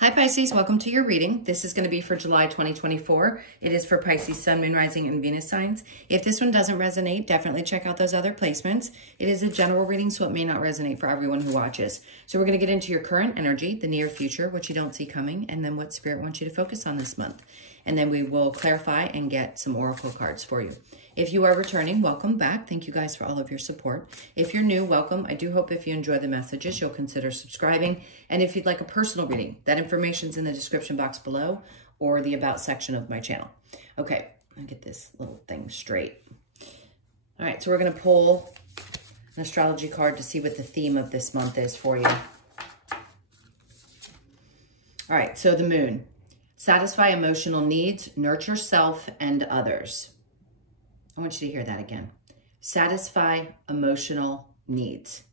Hi Pisces, welcome to your reading. This is going to be for July 2024. It is for Pisces, Sun, Moon, Rising, and Venus signs. If this one doesn't resonate, definitely check out those other placements. It is a general reading, so it may not resonate for everyone who watches. So we're going to get into your current energy, the near future, what you don't see coming, and then what Spirit wants you to focus on this month. And then we will clarify and get some oracle cards for you. If you are returning, welcome back. Thank you guys for all of your support. If you're new, welcome. I do hope if you enjoy the messages, you'll consider subscribing. And if you'd like a personal reading, that information's in the description box below or the About section of my channel. Okay, I'll get this little thing straight. All right, so we're going to pull an astrology card to see what the theme of this month is for you. All right, so the moon. Satisfy emotional needs, nurture self and others. I want you to hear that again. Satisfy emotional needs.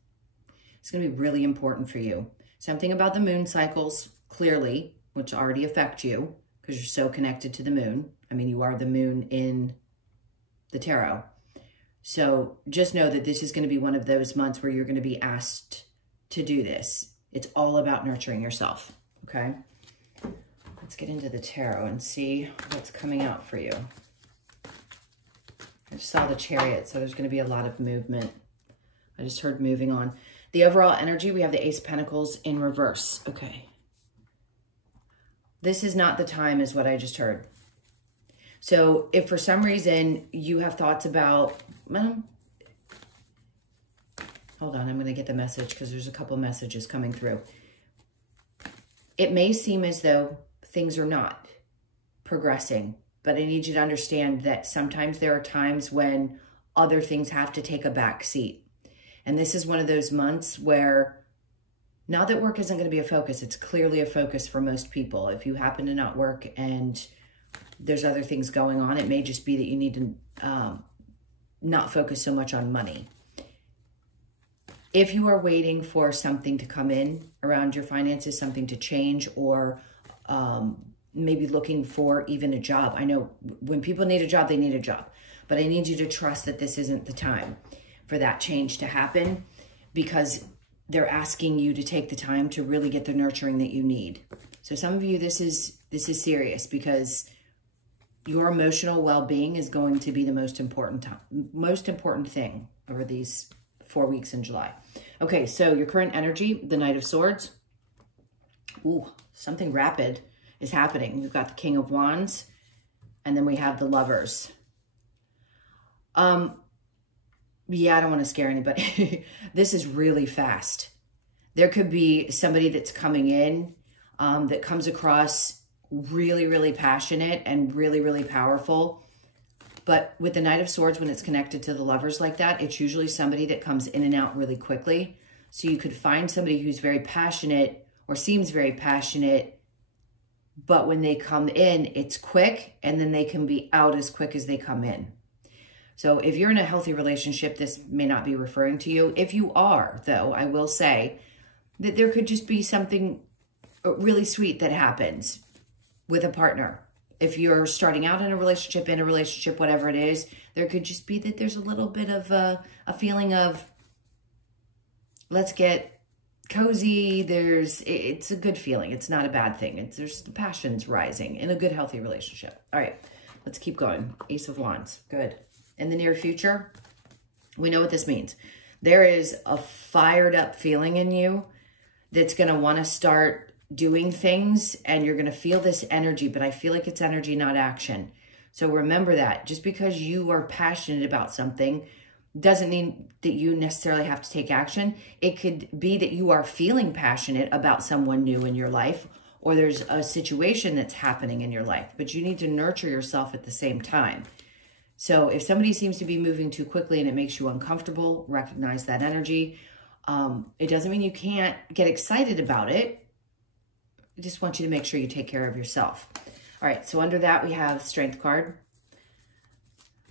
It's going to be really important for you. Something about the moon cycles, clearly, which already affect you because you're so connected to the moon. I mean, you are the moon in the tarot. So just know that this is going to be one of those months where you're going to be asked to do this. It's all about nurturing yourself, okay? Let's get into the tarot and see what's coming out for you. I just saw the Chariot, so there's going to be a lot of movement. I just heard moving on. The overall energy, we have the Ace of Pentacles in reverse. Okay. This is not the time is what I just heard. So if for some reason you have thoughts about, well, hold on, I'm going to get the message because there's a couple messages coming through. It may seem as though things are not progressing, but I need you to understand that sometimes there are times when other things have to take a back seat. And this is one of those months where, not that work isn't going to be a focus, it's clearly a focus for most people. If you happen to not work and there's other things going on, it may just be that you need to not focus so much on money. If you are waiting for something to come in around your finances, something to change, or maybe looking for even a job. I know when people need a job, they need a job. But I need you to trust that this isn't the time for that change to happen, because they're asking you to take the time to really get the nurturing that you need. So some of you, this is serious, because your emotional well-being is going to be the most important thing over these 4 weeks in July. Okay, so your current energy, the Knight of Swords. Ooh, something rapid is happening. We've got the King of Wands, and then we have the Lovers. Yeah, I don't want to scare anybody. This is really fast. There could be somebody that's coming in that comes across really, really passionate and really, really powerful. But with the Knight of Swords, when it's connected to the Lovers like that, it's usually somebody that comes in and out really quickly. So you could find somebody who's very passionate or seems very passionate, but when they come in, it's quick, and then they can be out as quick as they come in. So if you're in a healthy relationship, this may not be referring to you. If you are, though, I will say that there could just be something really sweet that happens with a partner. If you're starting out in a relationship, whatever it is, there could just be that there's a little bit of a feeling of, let's get cozy. It's a good feeling. It's not a bad thing. There's the passions rising in a good, healthy relationship. All right, let's keep going. Ace of Wands. Good. In the near future, we know what this means. There is a fired up feeling in you that's going to want to start doing things, and you're going to feel this energy, but I feel like it's energy, not action. So remember that. Just because you are passionate about something doesn't mean that you necessarily have to take action. It could be that you are feeling passionate about someone new in your life, or there's a situation that's happening in your life, but you need to nurture yourself at the same time. So if somebody seems to be moving too quickly and it makes you uncomfortable, recognize that energy. It doesn't mean you can't get excited about it. I just want you to make sure you take care of yourself. All right, so under that we have Strength card.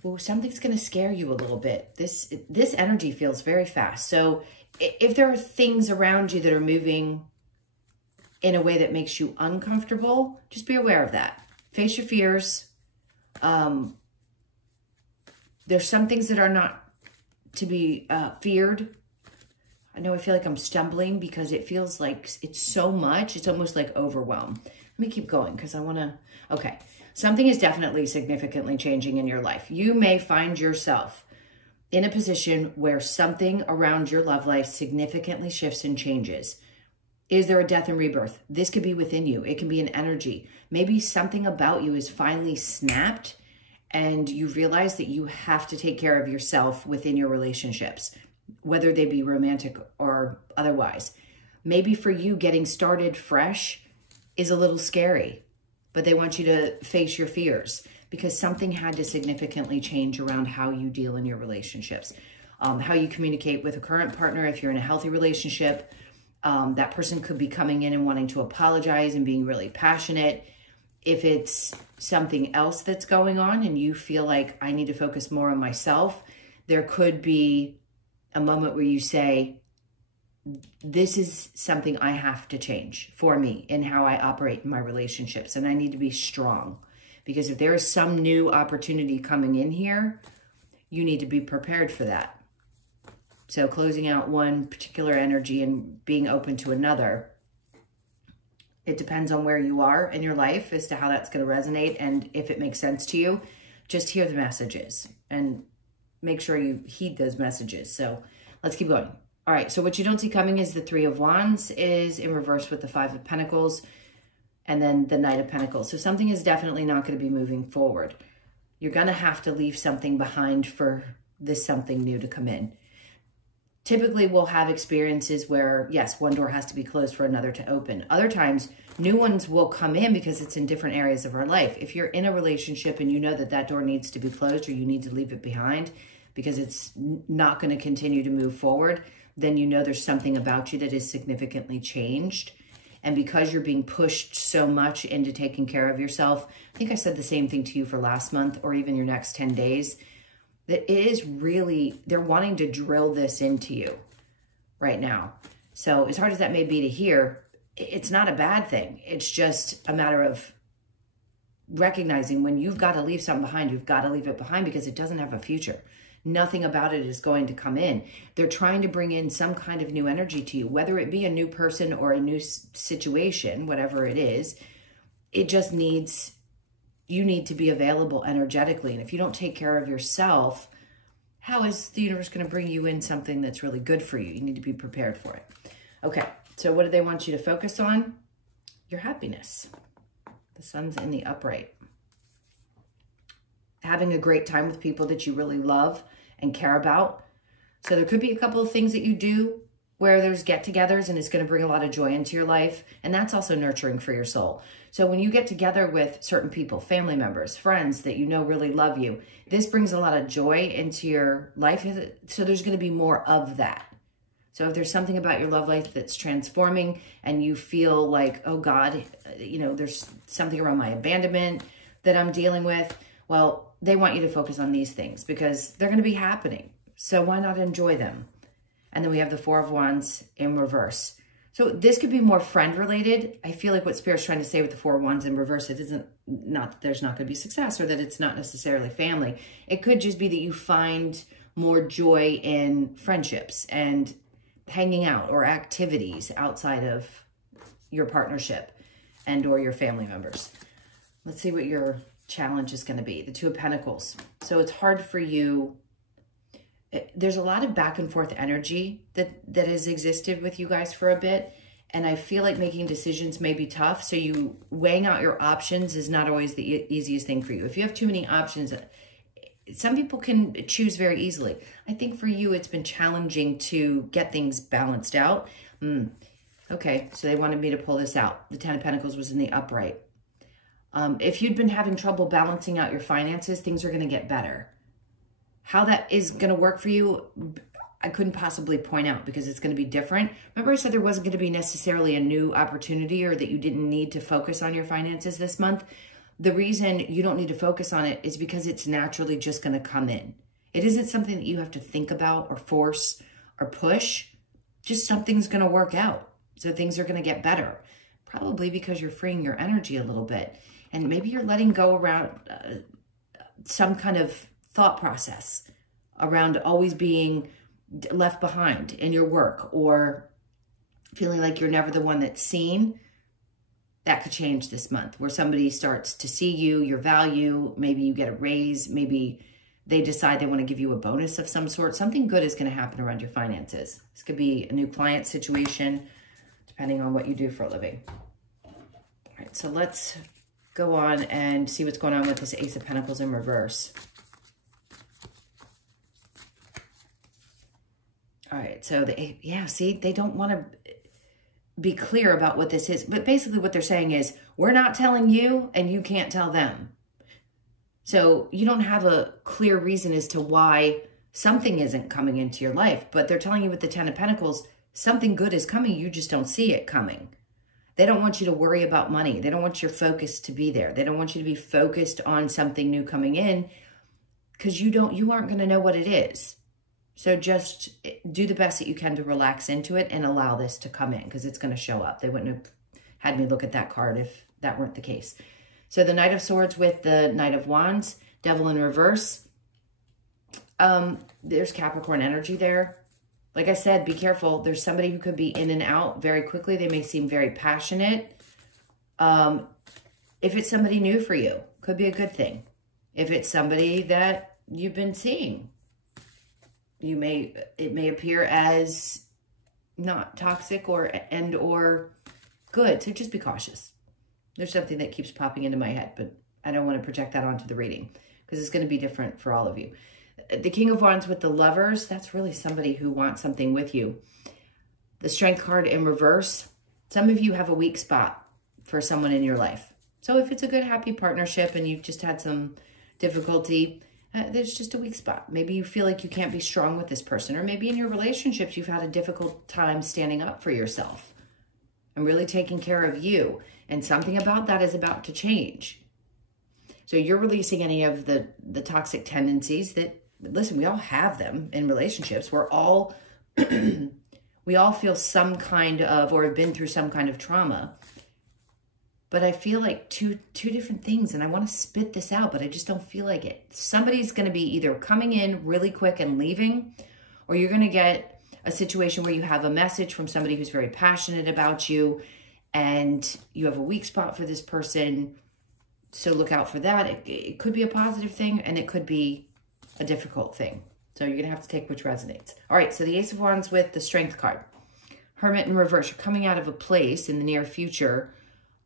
Oh, something's going to scare you a little bit. This energy feels very fast. So if there are things around you that are moving in a way that makes you uncomfortable, just be aware of that. Face your fears. There's some things that are not to be feared. I know I feel like I'm stumbling because it feels like it's so much. It's almost like overwhelm. Let me keep going because I want to, okay. Something is definitely significantly changing in your life. You may find yourself in a position where something around your love life significantly shifts and changes. Is there a death and rebirth? This could be within you. It can be an energy. Maybe something about you is finally snapped and you realize that you have to take care of yourself within your relationships, whether they be romantic or otherwise. Maybe for you, getting started fresh is a little scary, but they want you to face your fears because something had to significantly change around how you deal in your relationships, how you communicate with a current partner. If you're in a healthy relationship, that person could be coming in and wanting to apologize and being really passionate. If it's something else that's going on and you feel like I need to focus more on myself, there could be a moment where you say, this is something I have to change for me in how I operate in my relationships. And I need to be strong because if there is some new opportunity coming in here, you need to be prepared for that. So closing out one particular energy and being open to another, it depends on where you are in your life as to how that's going to resonate. And if it makes sense to you, just hear the messages and make sure you heed those messages. So let's keep going. All right, so what you don't see coming is the Three of Wands is in reverse with the Five of Pentacles and then the Knight of Pentacles. So something is definitely not going to be moving forward. You're going to have to leave something behind for this something new to come in. Typically, we'll have experiences where, yes, one door has to be closed for another to open. Other times, new ones will come in because it's in different areas of our life. If you're in a relationship and you know that that door needs to be closed or you need to leave it behind because it's not going to continue to move forward, then you know there's something about you that is significantly changed. And because you're being pushed so much into taking care of yourself, I think I said the same thing to you for last month or even your next 10 days, that it is really, they're wanting to drill this into you right now. So as hard as that may be to hear, it's not a bad thing. It's just a matter of recognizing when you've got to leave something behind, you've got to leave it behind because it doesn't have a future. Nothing about it is going to come in. They're trying to bring in some kind of new energy to you, whether it be a new person or a new situation, whatever it is. It just needs, you need to be available energetically. And if you don't take care of yourself, how is the universe going to bring you in something that's really good for you? You need to be prepared for it. Okay, so what do they want you to focus on? Your happiness. The sun's in the upright. Having a great time with people that you really love and care about. So there could be a couple of things that you do where there's get-togethers and it's going to bring a lot of joy into your life. And that's also nurturing for your soul. So when you get together with certain people, family members, friends that you know really love you, this brings a lot of joy into your life. So there's going to be more of that. So if there's something about your love life that's transforming and you feel like, oh God, you know, there's something around my abandonment that I'm dealing with, well, they want you to focus on these things because they're going to be happening. So why not enjoy them? And then we have the Four of Wands in reverse. So this could be more friend related. I feel like what Spirit's trying to say with the Four of Wands in reverse, it isn't not that there's not going to be success or that it's not necessarily family. It could just be that you find more joy in friendships and hanging out or activities outside of your partnership and or your family members. Let's see what your challenge is going to be. The Two of Pentacles. So it's hard for you. There's a lot of back and forth energy that has existed with you guys for a bit. And I feel like making decisions may be tough. So you weighing out your options is not always the easiest thing for you. If you have too many options, some people can choose very easily. I think for you, it's been challenging to get things balanced out. Okay, so they wanted me to pull this out. The Ten of Pentacles was in the upright. If you'd been having trouble balancing out your finances, things are going to get better. How that is going to work for you, I couldn't possibly point out because it's going to be different. Remember I said there wasn't going to be necessarily a new opportunity or that you didn't need to focus on your finances this month? The reason you don't need to focus on it is because it's naturally just going to come in. It isn't something that you have to think about or force or push. Just something's going to work out. So things are going to get better. Probably because you're freeing your energy a little bit. And maybe you're letting go around some kind of thought process around always being left behind in your work, or feeling like you're never the one that's seen. That could change this month, where somebody starts to see you, your value. Maybe you get a raise. Maybe they decide they want to give you a bonus of some sort. Something good is going to happen around your finances. This could be a new client situation, depending on what you do for a living. All right, so let's go on and see what's going on with this Ace of Pentacles in reverse. All right, so see, they don't want to be clear about what this is. But basically what they're saying is, we're not telling you and you can't tell them. So you don't have a clear reason as to why something isn't coming into your life. But they're telling you with the Ten of Pentacles, something good is coming. You just don't see it coming. They don't want you to worry about money. They don't want your focus to be there. They don't want you to be focused on something new coming in, because you aren't going to know what it is. So just do the best that you can to relax into it and allow this to come in, because it's going to show up. They wouldn't have had me look at that card if that weren't the case. So the Knight of Swords with the Knight of Wands, Devil in reverse. There's Capricorn energy there. Like I said, be careful. There's somebody who could be in and out very quickly. They may seem very passionate. If it's somebody new for you, could be a good thing. If it's somebody that you've been seeing, it may appear as not toxic or good. So just be cautious. There's something that keeps popping into my head, but I don't want to project that onto the reading, because it's going to be different for all of you. The King of Wands with the Lovers, that's really somebody who wants something with you. The Strength card in reverse, some of you have a weak spot for someone in your life. So if it's a good, happy partnership and you've just had some difficulty, there's just a weak spot. Maybe you feel like you can't be strong with this person, or maybe in your relationships, you've had a difficult time standing up for yourself and really taking care of you. And something about that is about to change. So you're releasing any of the toxic tendencies that, listen, we all have them in relationships. We're all, we all feel some kind of, or have been through some kind of trauma. But I feel like two different things, and I want to spit this out, but I just don't feel like it. Somebody's going to be either coming in really quick and leaving, or you're going to get a situation where you have a message from somebody who's very passionate about you, and you have a weak spot for this person. So look out for that. It could be a positive thing, and it could be a difficult thing. So you're going to have to take which resonates. All right, so the Ace of Wands with the Strength card. Hermit in reverse. You're coming out of a place in the near future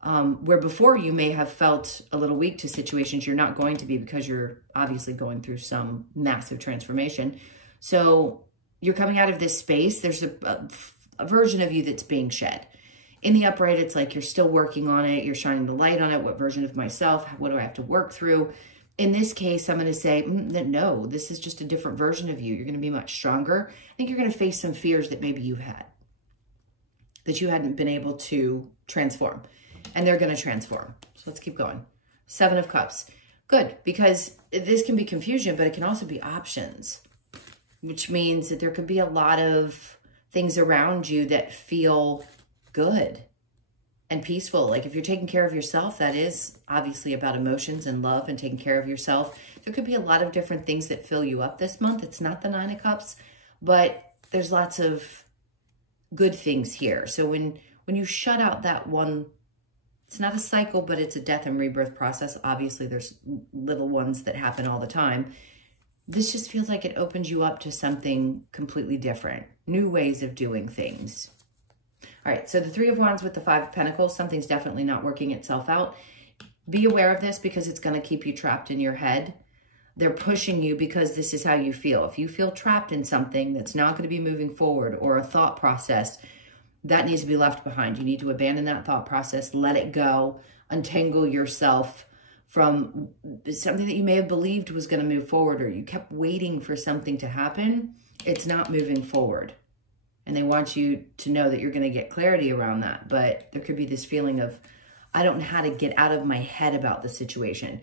where before you may have felt a little weak to situations. You're not going to be, because you're obviously going through some massive transformation. So you're coming out of this space. There's a version of you that's being shed. In the upright, it's like you're still working on it. You're shining the light on it. What version of myself? What do I have to work through? In this case, I'm going to say that no, this is just a different version of you. You're going to be much stronger. I think you're going to face some fears that maybe you've had, that you hadn't been able to transform. And they're going to transform. So let's keep going. Seven of Cups. Good, because this can be confusion, but it can also be options, which means that there could be a lot of things around you that feel good and peaceful. Like if you're taking care of yourself, that is obviously about emotions and love and taking care of yourself. There could be a lot of different things that fill you up this month. It's not the Nine of Cups, but there's lots of good things here. So when you shut out that one, it's not a cycle, but it's a death and rebirth process. Obviously, there's little ones that happen all the time. This just feels like it opens you up to something completely different, new ways of doing things. All right, so the Three of Wands with the Five of Pentacles, something's definitely not working itself out. Be aware of this, because it's going to keep you trapped in your head. They're pushing you because this is how you feel. If you feel trapped in something that's not going to be moving forward, or a thought process, that needs to be left behind. You need to abandon that thought process, let it go, untangle yourself from something that you may have believed was going to move forward, or you kept waiting for something to happen. It's not moving forward. And they want you to know that you're going to get clarity around that. But there could be this feeling of, I don't know how to get out of my head about the situation.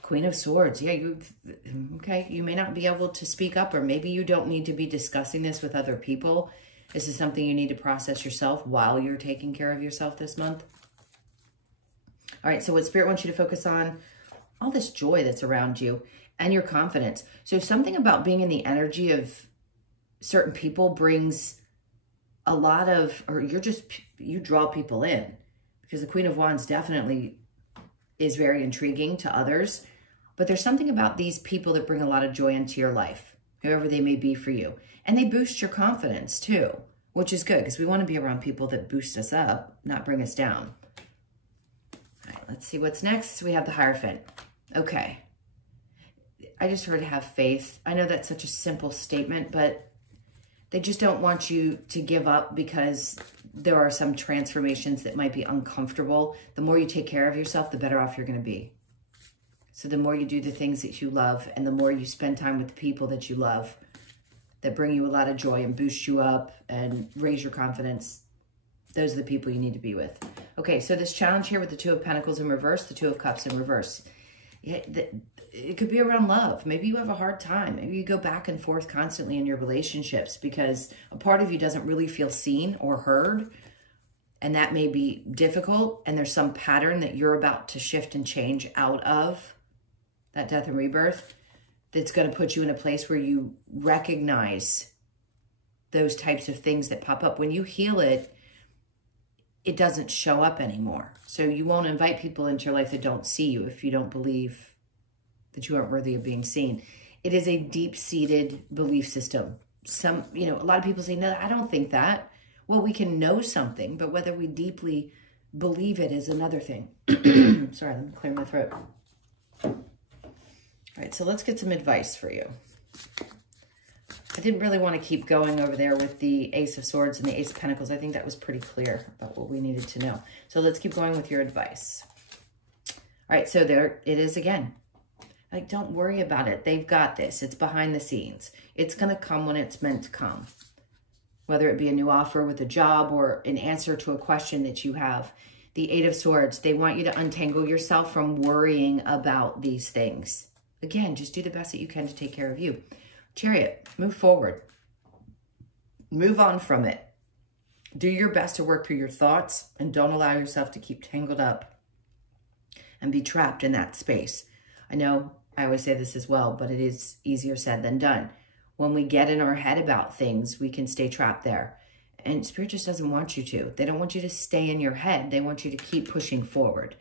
Queen of Swords. Yeah, you may not be able to speak up, or maybe you don't need to be discussing this with other people. This is something you need to process yourself while you're taking care of yourself this month. All right, so what Spirit wants you to focus on, all this joy that's around you and your confidence. So something about being in the energy of certain people brings a lot of, or you draw people in, because the Queen of Wands definitely is very intriguing to others. But there's something about these people that bring a lot of joy into your life, whoever they may be for you. And they boost your confidence too, which is good, because we want to be around people that boost us up, not bring us down. All right, let's see what's next. We have the Hierophant. Okay. I just heard have faith. I know that's such a simple statement, but they just don't want you to give up, because there are some transformations that might be uncomfortable. The more you take care of yourself, the better off you're going to be. So the more you do the things that you love, and the more you spend time with the people that you love, that bring you a lot of joy and boost you up and raise your confidence, those are the people you need to be with. Okay, so this challenge here with the Two of Pentacles in reverse, the Two of Cups in reverse. It could be around love. Maybe you have a hard time. Maybe you go back and forth constantly in your relationships because a part of you doesn't really feel seen or heard. And that may be difficult. And there's some pattern that you're about to shift and change out of, that death and rebirth, that's going to put you in a place where you recognize those types of things that pop up. When you heal it, it doesn't show up anymore. So you won't invite people into your life that don't see you if you don't believe that you aren't worthy of being seen. It is a deep-seated belief system. A lot of people say, no, I don't think that. Well, we can know something, but whether we deeply believe it is another thing. Sorry, let me clear my throat. All right, so let's get some advice for you. I didn't really want to keep going over there with the Ace of Swords and the Ace of Pentacles. I think that was pretty clear about what we needed to know. So let's keep going with your advice. All right, so there it is again. Like, don't worry about it. They've got this. It's behind the scenes. It's going to come when it's meant to come. Whether it be a new offer with a job or an answer to a question that you have. The Eight of Swords, they want you to untangle yourself from worrying about these things. Again, just do the best that you can to take care of you. Chariot, move forward. Move on from it. Do your best to work through your thoughts and don't allow yourself to keep tangled up and be trapped in that space. I know I always say this as well, but it is easier said than done. When we get in our head about things, we can stay trapped there. And Spirit just doesn't want you to. They don't want you to stay in your head. They want you to keep pushing forward.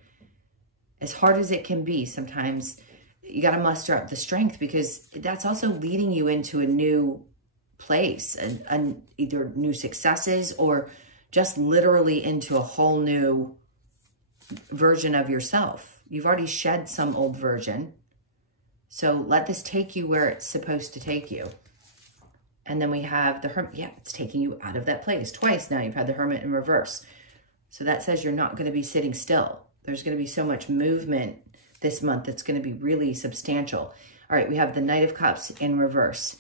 As hard as it can be, sometimes you got to muster up the strength, because that's also leading you into a new place, and either new successes or just literally into a whole new version of yourself. You've already shed some old version. So let this take you where it's supposed to take you. And then we have the Hermit. Yeah, it's taking you out of that place. Twice now you've had the Hermit in reverse. So that says you're not going to be sitting still. There's going to be so much movement this month that's going to be really substantial. All right, we have the Knight of Cups in reverse.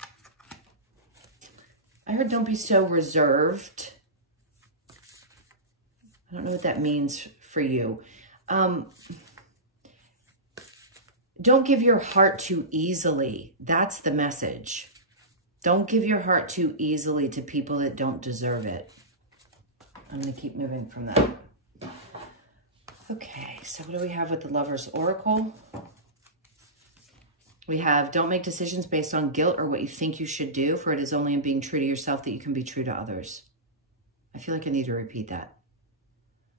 I heard don't be so reserved. I don't know what that means for you. Don't give your heart too easily. That's the message. Don't give your heart too easily to people that don't deserve it. I'm going to keep moving from that. Okay, so what do we have with the Lover's Oracle? We have, don't make decisions based on guilt or what you think you should do, for it is only in being true to yourself that you can be true to others. I feel like I need to repeat that.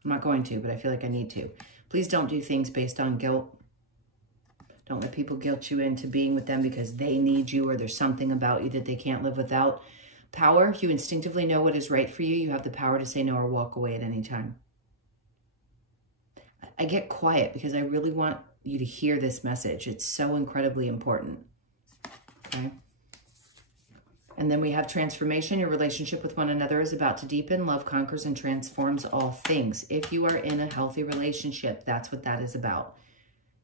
I'm not going to, but I feel like I need to. Please don't do things based on guilt. Don't let people guilt you into being with them because they need you or there's something about you that they can't live without. Power, you instinctively know what is right for you. You have the power to say no or walk away at any time. I get quiet because I really want you to hear this message. It's so incredibly important. Okay. And then we have transformation. Your relationship with one another is about to deepen. Love conquers and transforms all things. If you are in a healthy relationship, that's what that is about.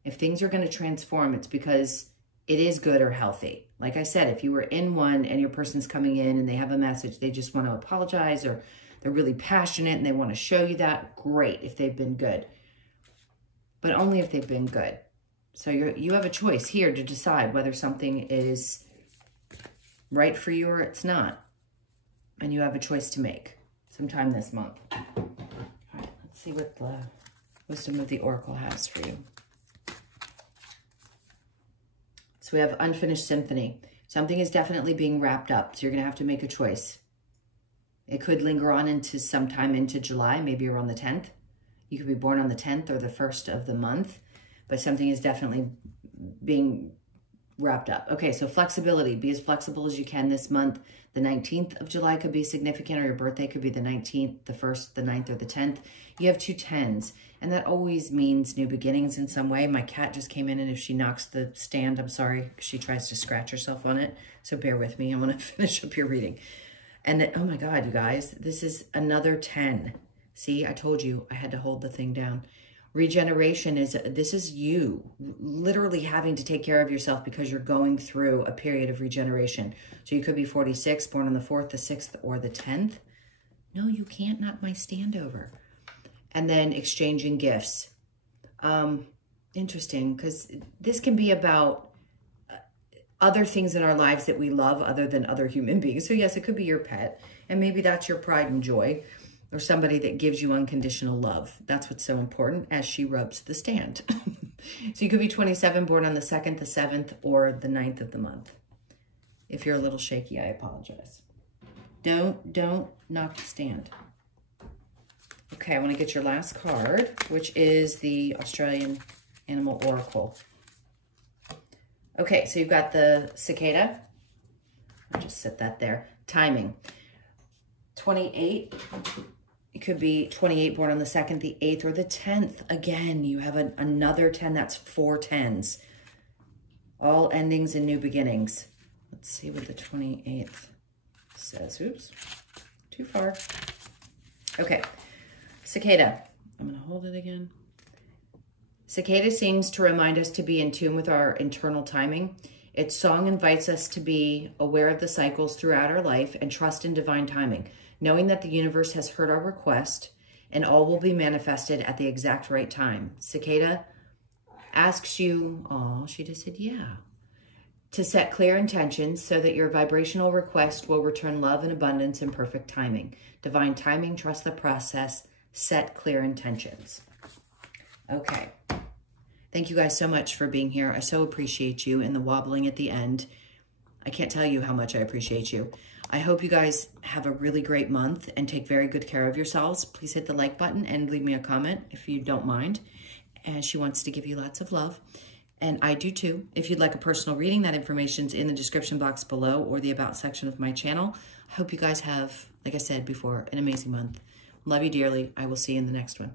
If things are going to transform, it's because it is good or healthy. Like I said, if you were in one and your person's coming in and they have a message, they just want to apologize or they're really passionate and they want to show you that, great if they've been good. But only if they've been good. So you have a choice here to decide whether something is right for you or it's not. And you have a choice to make sometime this month. All right, let's see what the wisdom of the Oracle has for you. So we have Unfinished Symphony. Something is definitely being wrapped up, so you're going to have to make a choice. It could linger on into sometime into July, maybe around the 10th. You could be born on the 10th or the 1st of the month, but something is definitely being wrapped up. Okay, so flexibility. Be as flexible as you can this month. The 19th of July could be significant, or your birthday could be the 19th, the 1st, the 9th, or the 10th. You have 2 10s, and that always means new beginnings in some way. My cat just came in, and if she knocks the stand, I'm sorry, she tries to scratch herself on it, so bear with me. I want to finish up your reading. And then, oh my God, you guys, this is another 10. See, I told you I had to hold the thing down. Regeneration this is you literally having to take care of yourself because you're going through a period of regeneration. So you could be 46, born on the 4th, the 6th, or the 10th. No, you can't knock my stand over. And then exchanging gifts. Interesting, because this can be about other things in our lives that we love other than other human beings. So yes, it could be your pet, and maybe that's your pride and joy, or somebody that gives you unconditional love. That's what's so important as she rubs the stand. So you could be 27, born on the 2nd, the 7th, or the 9th of the month. If you're a little shaky, I apologize. Don't knock the stand. Okay, I want to get your last card, which is the Australian Animal Oracle. Okay, so you've got the cicada. I'll just set that there. Timing. 28. It could be 28, born on the 2nd, the 8th, or the 10th. Again, you have another 10. That's 4 10s. All endings and new beginnings. Let's see what the 28th says. Oops, too far. Okay, cicada. I'm going to hold it again. Cicada seems to remind us to be in tune with our internal timing. Its song invites us to be aware of the cycles throughout our life and trust in divine timing, knowing that the universe has heard our request and all will be manifested at the exact right time. Cicada asks you, oh, she just said, yeah, to set clear intentions so that your vibrational request will return love and abundance in perfect timing. Divine timing, trust the process, set clear intentions. Okay. Thank you guys so much for being here. I so appreciate you, and the wobbling at the end. I can't tell you how much I appreciate you. I hope you guys have a really great month and take very good care of yourselves. Please hit the like button and leave me a comment if you don't mind. And she wants to give you lots of love. And I do too. If you'd like a personal reading, that information's in the description box below or the About section of my channel. I hope you guys have, like I said before, an amazing month. Love you dearly. I will see you in the next one.